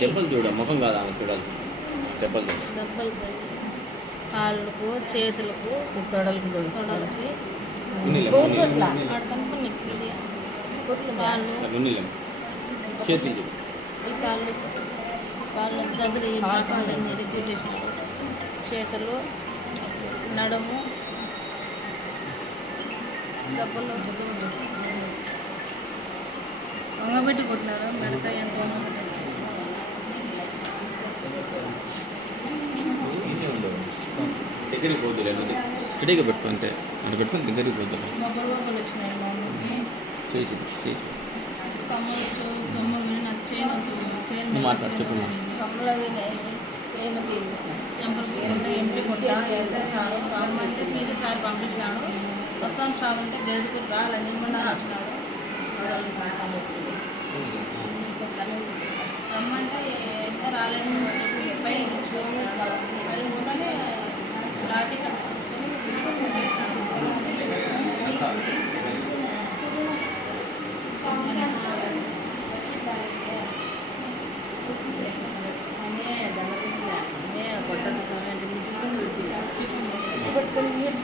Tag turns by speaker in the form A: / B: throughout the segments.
A: దెబ్బలు చూడ ముఖం కాదు ఆమె చూడాలి. దెబ్బలు
B: కాళ్ళకు చేతులకు
C: తొడలకు
B: తొడలకి.
A: చేతులు
B: కాళ్ళు కాళ్ళు గదిలి కాళ్ళని రిక్రూటేషన్ చేతులు నడుము. దెబ్బలు వంగబెట్టి కొట్టినారు మెడకాయ
A: దగ్గరికి పోతులే స్టడీగా పెట్టు అంతే. అది పెట్టుకుని దగ్గరికి పోతులే. చేయి మాట్లాడు, చెప్పు
B: పీజీ సార్ పంపించాను వస్తాం సార్ అంటే గదికి రాలని నిమ్మన్నా వచ్చినాడు రమ్మంటే ఎంత రాలేదు పై చూసుకున్నాడు పై పోతానే లాఠీ కట్టుకొని
C: కొట్టదు స్వామి అంటే మీ చిక్కుని పెట్టి
B: చిక్కు
C: పట్టుకొని నీడ్స్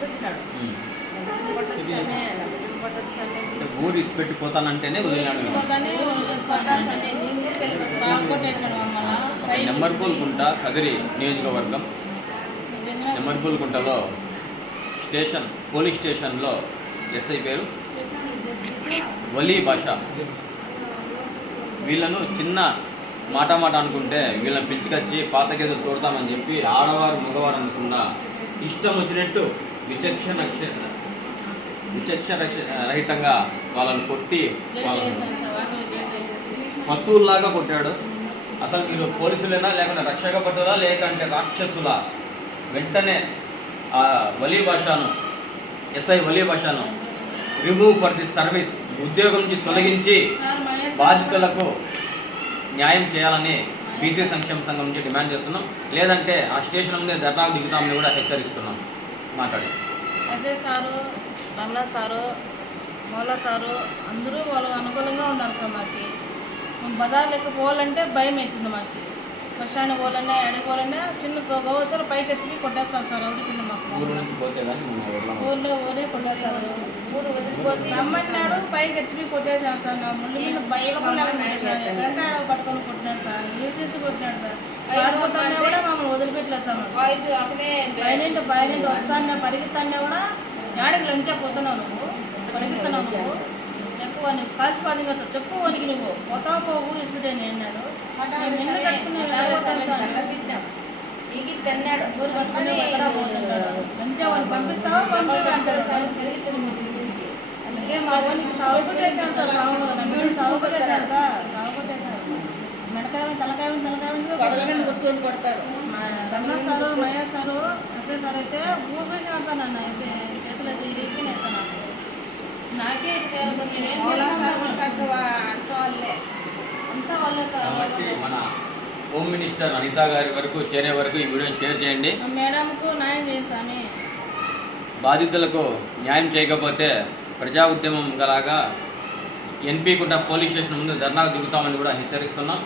C: పెట్టినాడు
A: ఉమ్.
C: కొట్టదు స్వామి కొట్టదు స్వామి
A: అంటే ఊరు ఇసిపెట్టి పోతానంటేనే వదిలినాడు నెమ్మర్పూల్గుంట కదిరి నియోజకవర్గం. నెమ్మర్పూల్గుంటలో స్టేషన్ పోలీస్ స్టేషన్లో ఎస్ఐ పేరు. వలీ భాష. వీళ్ళను చిన్న మాట మాట అనుకుంటే వీళ్ళని పిచ్చికొచ్చి పాత గేదెలు చూడతామని చెప్పి ఆడవారు మగవారు అనుకున్నా ఇష్టం వచ్చినట్టు విచక్షణ విచక్షణ రహితంగా వాళ్ళని కొట్టి వాళ్ళని పశువుల్లాగా కొట్టాడు. అసలు మీరు పోలీసులేనా లేకుంటే రక్షక భటులా లేకంటే రాక్షసులా వెంటనే ఆ వలీ భాషను ఎస్ఐ వలీ భాషను రిమూవ్ ఫర్ ది సర్వీస్ ఉద్యోగం నుంచి తొలగించి బాధితులకు న్యాయం చేయాలని బీసీ సంక్షేమ సంఘం నుంచి డిమాండ్ చేస్తున్నాం. లేదంటే ఆ స్టేషన్ ముందే ధర్నాకు దిగుతామని కూడా హెచ్చరిస్తున్నాం. మాట్లాడి
B: Ajay sir Ramana sir Moula sir అందరూ వాళ్ళు అనుకూలంగా ఉన్నారు సార్ మాకు. బజార్లోకి పోవాలంటే భయం అవుతుంది మాకు. వర్షాన్ని పోవాలన్నా ఎడకి పోవాలన్నా చిన్న గోవసలు పైకి ఎత్తి కొట్టేస్తారు సార్ ఎవరి కింద మాకు. ఊర్లో ఊరే కొట్టేస్తారు
C: ఊరు వదిలిపోతే
B: రమ్మన్నాడు పైకి ఎత్తి కొట్టేశాడు సార్. నా ముళ్ళు మీద ఎక్కడంటే పట్టుకొని కొట్టినాడు సార్? ఈసీసీ కొట్టినాడు సార్. పారిపోతానే కూడా మమ్మల్ని వదిలిపెట్టలేదు సార్ బయలుంటి బయలుంటి వస్తానే పరిగెత్తానే కూడా యాడికి లంచా పోతున్నావు నువ్వు. పరిగెత్తున్నావు నువ్వు. ఎక్కువ నీకు కాల్చి పాది కదా చెప్పు వానికి నువ్వు. పోతావు పో ఊరు ఇసిపెట్టాను అన్నాడు.
C: ఈగి తిన్నాడు.
B: ఊరు కట్టుకుని వాడిని పంపిస్తావా? పంపిస్తా అంటాడు సార్ అందుకే మా వానికి సాగు చేశాడు సార్ సాగు సాగు చేశాడు సార్ సాగు మెడకాయ తలకాయ తలకాయ
C: కూర్చొని కొడతాడు.
B: Ramana sir Mayya sir SI sir అయితే ఊపిరి అంటానన్న అయితే చేతులు అయితే ఇరిగిపోయినాయి
A: కాబట్టి మన హోమ్ మినిస్టర్ అనితా గారి వరకు చేరే వరకు ఈ వీడియోని షేర్ చేయండి. బాధితులకు న్యాయం చేయకపోతే ప్రజా ఉద్యమం గలాగా ఎన్పీ కుంట పోలీస్ స్టేషన్ ముందు ధర్నాకు దిగుతామని కూడా హెచ్చరిస్తున్నాం.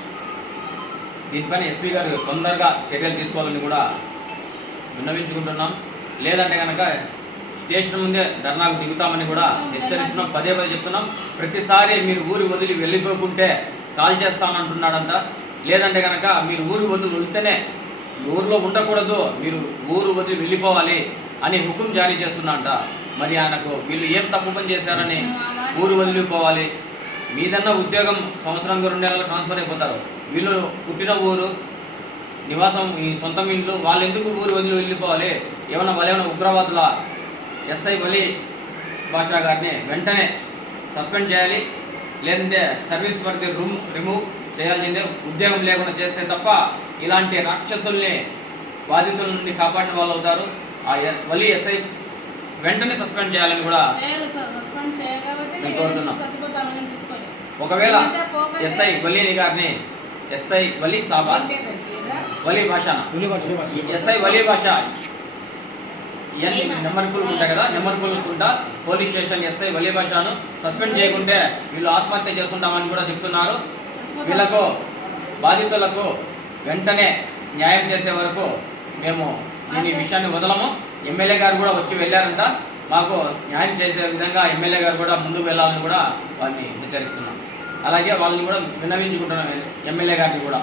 A: దీనిపైన ఎస్పీ గారు తొందరగా చర్యలు తీసుకోవాలని కూడా విన్నవించుకుంటున్నాం. లేదంటే కనుక స్టేషన్ ముందే ధర్నాకు దిగుతామని కూడా హెచ్చరిస్తున్నాం. పదే పదే చెప్తున్నాం. ప్రతిసారి మీరు ఊరి వదిలి వెళ్ళిపోకుంటే కాల్ చేస్తామంటున్నాడంట లేదంటే కనుక మీరు ఊరు వదిలి వెళ్తేనే ఊరిలో ఉండకూడదు మీరు ఊరు వదిలి వెళ్ళిపోవాలి అని హుకుం జారీ చేస్తున్నా మరి ఆయనకు వీళ్ళు ఏం తప్పు పని చేశారని ఊరు వదిలిపోవాలి. మీదన్నా ఉద్యోగం సంవత్సరానికి రెండు నెలలు ట్రాన్స్ఫర్ అయిపోతారు. వీళ్ళు పుట్టిన ఊరు నివాసం ఈ సొంతం ఇంట్లో వాళ్ళు ఎందుకు ఊరు వదిలి వెళ్ళిపోవాలి? ఏమన్నా వాళ్ళు ఏమైనా ఉగ్రవాదుల ఎస్ఐ వలి భాషా గారిని వెంటనే సస్పెండ్ చేయాలి. లేదంటే సర్వీస్ పరిధి రూమ్ రిమూవ్ చేయాల్సిందే. ఉద్యోగం లేకుండా చేస్తే తప్ప ఇలాంటి రాక్షసుల్ని బాధితుల నుండి కాపాడిన వాళ్ళు అవుతారు. ఆ వలి ఎస్ఐ వెంటనే సస్పెండ్ చేయాలని కూడా కోరుతున్నాం. ఒకవేళ. ఎస్ఐ వలీని గారిని ఎస్ఐ వలి సాబా వలి భాషన ఎస్ఐ వలి భాష ఎన్ ఉంటాయి కదా Nemmarpulgunta police station SI Vali భాషను సస్పెండ్ చేయకుంటే వీళ్ళు ఆత్మహత్య చేసుకుంటామని కూడా చెప్తున్నారు. వీళ్ళకు బాధితులకు వెంటనే న్యాయం చేసే వరకు మేము దీని. విషయాన్ని వదలము. ఎమ్మెల్యే గారు కూడా వచ్చి వెళ్ళారంట. మాకు న్యాయం చేసే విధంగా ఎమ్మెల్యే గారు కూడా ముందుకు వెళ్ళాలని కూడా వారిని హెచ్చరిస్తున్నాం. అలాగే వాళ్ళని కూడా విన్నవించుకుంటున్నాం ఎమ్మెల్యే గారిని కూడా.